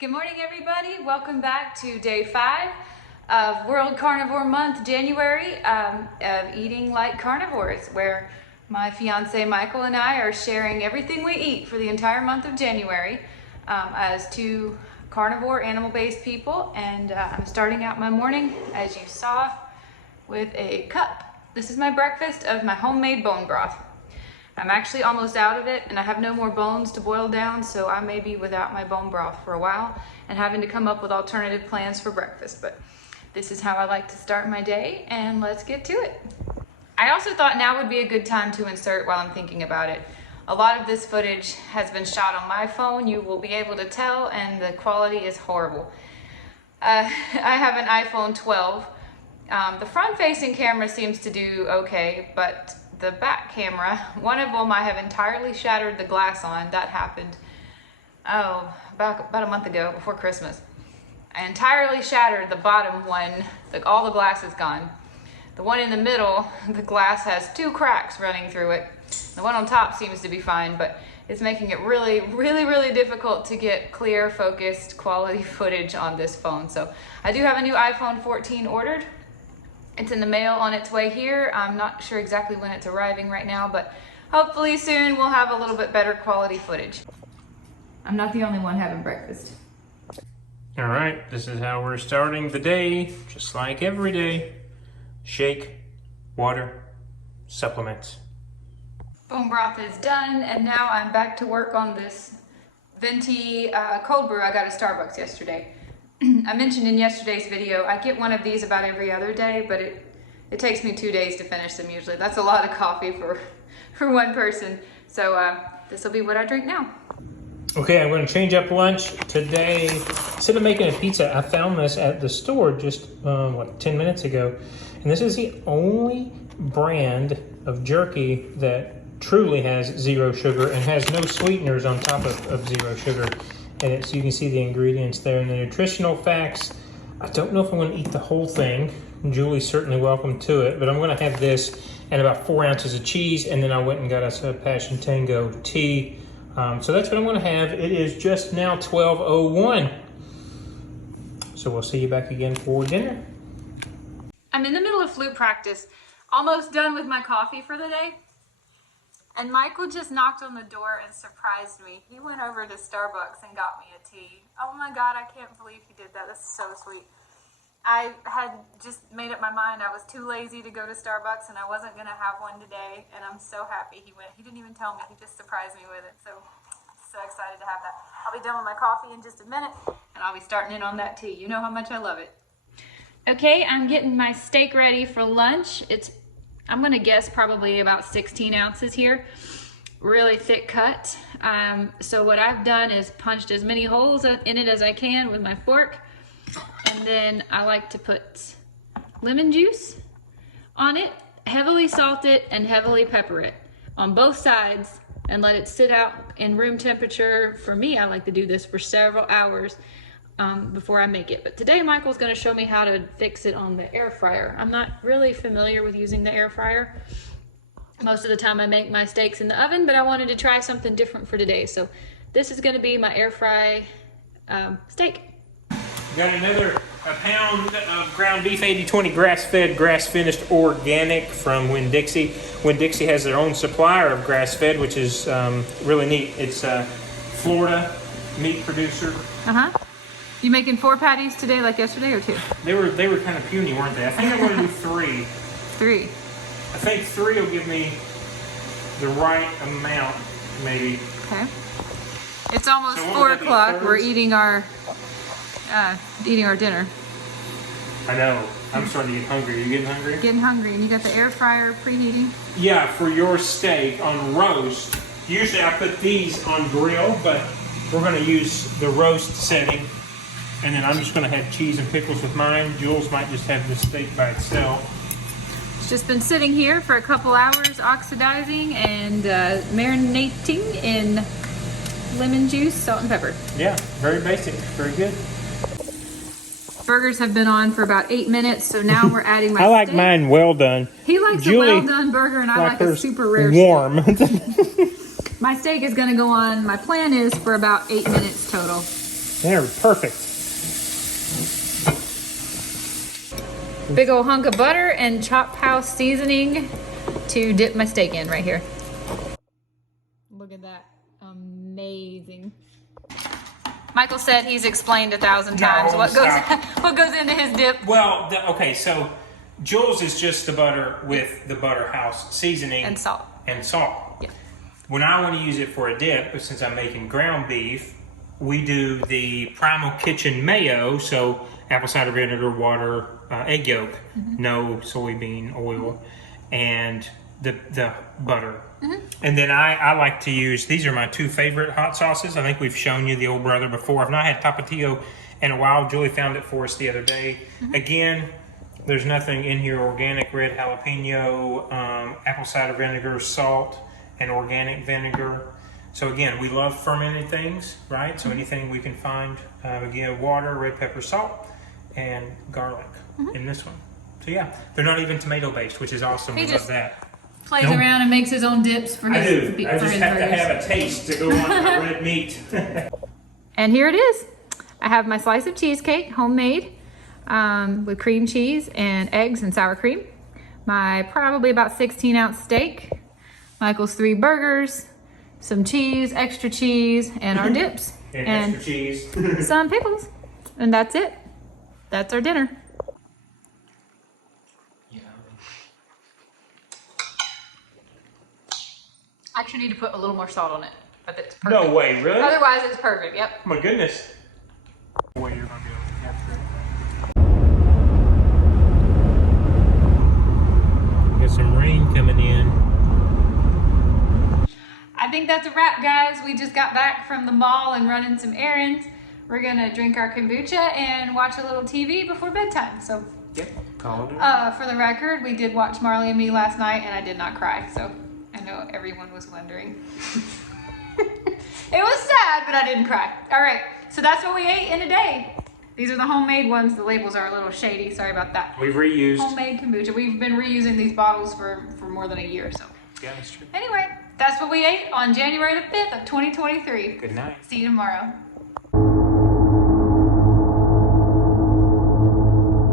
Good morning, everybody. Welcome back to day 5 of World Carnivore Month, January, of Eating Like Carnivores, where my fiance Michael and I are sharing everything we eat for the entire month of January as two carnivore, animal-based people. And I'm starting out my morning, as you saw, with a cup. This is my breakfast of my homemade bone broth. I'm actually almost out of it and I have no more bones to boil down, so I may be without my bone broth for a while and having to come up with alternative plans for breakfast. But this is how I like to start my day, and let's get to it. I also thought now would be a good time to insert while I'm thinking about it. A lot of this footage has been shot on my phone, you will be able to tell, and the quality is horrible. I have an iPhone 12. The front-facing camera seems to do okay, but the back camera, one of them I have entirely shattered the glass on. That happened, about a month ago, before Christmas. I entirely shattered the bottom one, all the glass is gone. The one in the middle, the glass has 2 cracks running through it. The one on top seems to be fine, but it's making it really difficult to get clear, focused, quality footage on this phone. So I do have a new iPhone 14 ordered. It's in the mail on its way here. I'm not sure exactly when it's arriving right now, but hopefully soon we'll have a little bit better quality footage. I'm not the only one having breakfast. All right, this is how we're starting the day, just like every day. Shake, water, supplements. Bone broth is done, and now I'm back to work on this venti cold brew I got at Starbucks yesterday. I mentioned in yesterday's video, I get one of these about every other day, but it takes me 2 days to finish them usually. That's a lot of coffee for one person. So this will be what I drink now. Okay, I'm going to change up lunch today. Instead of making a pizza, I found this at the store just, 10 minutes ago. And this is the only brand of jerky that truly has 0 sugar and has no sweeteners on top of 0 sugar. And you can see the ingredients there and the nutritional facts. I don't know if I'm going to eat the whole thing. Julie's certainly welcome to it, but I'm going to have this and about 4 ounces of cheese, and then I went and got us a Passion Tango tea. So that's what I'm going to have. It is just now 12:01. So we'll see you back again for dinner. I'm in the middle of flute practice, almost done with my coffee for the day. And Michael just knocked on the door and surprised me. He went over to Starbucks and got me a tea. Oh my God, I can't believe he did that. That's so sweet. I had just made up my mind. I was too lazy to go to Starbucks and I wasn't gonna have one today. And I'm so happy he went. He didn't even tell me, he just surprised me with it. So excited to have that. I'll be done with my coffee in just a minute and I'll be starting in on that tea. You know how much I love it. Okay, I'm getting my steak ready for lunch. I'm gonna guess probably about 16 ounces here. Really thick cut. So what I've done is punched as many holes in it as I can with my fork. And then I like to put lemon juice on it, heavily salt it, and heavily pepper it on both sides and let it sit out in room temperature. For me, I like to do this for several hours before I make it. But today Michael's gonna show me how to fix it on the air fryer. I'm not really familiar with using the air fryer. Most of the time I make my steaks in the oven, but I wanted to try something different for today. So this is gonna be my air fry steak. Got another pound of ground beef, 80/20 grass-fed, grass-finished organic from Winn-Dixie. Winn-Dixie has their own supplier of grass-fed, which is really neat. It's a Florida meat producer. You making 4 patties today like yesterday or 2? They were kind of puny, weren't they? I think I'm going to do 3. 3. I think 3 will give me the right amount, maybe. Okay. It's almost So 4 o'clock. We're eating our dinner. I know. I'm starting to get hungry. Are you getting hungry? Getting hungry, and you got the air fryer preheating? Yeah, for your steak on roast. Usually I put these on grill, but we're going to use the roast setting. And then I'm just going to have cheese and pickles with mine. Jules might just have the steak by itself. It's just been sitting here for a couple hours, oxidizing and marinating in lemon juice, salt, and pepper. Yeah, very basic. Very good. Burgers have been on for about 8 minutes, so now we're adding my I like steak. mine well done. He likes Julie, a well done burger, and I like a super rare warm. My steak is going to go on, my plan is for about 8 minutes total. They're perfect. Big old hunk of butter and Chop House seasoning to dip my steak in right here. Look at that. Amazing. Michael said he's explained 1,000 times what goes into his dip. Well, okay, so Jules is just the butter with the Butter House seasoning. And salt. Yeah. When I want to use it for a dip, since I'm making ground beef, we do the Primal Kitchen mayo, so apple cider vinegar, water, egg yolk, no soybean oil, and the butter. And then I like to use, these are my 2 favorite hot sauces. I think we've shown you the Old Brother before. I've not had Tapatio in a while. Julie found it for us the other day. Again, there's nothing in here. Organic red jalapeno, apple cider vinegar, salt, and organic vinegar. So again, we love fermented things, right? So anything we can find, again, water, red pepper, salt, and garlic in this one. So yeah, they're not even tomato based, which is awesome. We love that. Plays around and makes his own dips for his I do. I just have to have a taste to go on my red meat. And here it is. I have my slice of cheesecake, homemade, with cream cheese and eggs and sour cream. My probably about 16-ounce steak. Michael's 3 burgers, some cheese, extra cheese, and our dips. and extra cheese. Some pickles. And that's it. That's our dinner. I actually need to put a little more salt on it, but it's perfect. No way, really? Otherwise, it's perfect. Yep. Oh my goodness. Boy, you're gonna be able to capture it. Got some rain coming in. I think that's a wrap, guys. We just got back from the mall and running some errands. We're gonna drink our kombucha and watch a little TV before bedtime. So, yep. Call it. For the record, we did watch Marley and Me last night, and I did not cry. So. I know everyone was wondering. It was sad, but I didn't cry. All right, so that's what we ate in a day. These are the homemade ones. The labels are a little shady. Sorry about that. We've reused. Homemade kombucha. We've been reusing these bottles for more than a year. So. Yeah, that's true. Anyway, that's what we ate on January the 5th of 2023. Good night. See you tomorrow.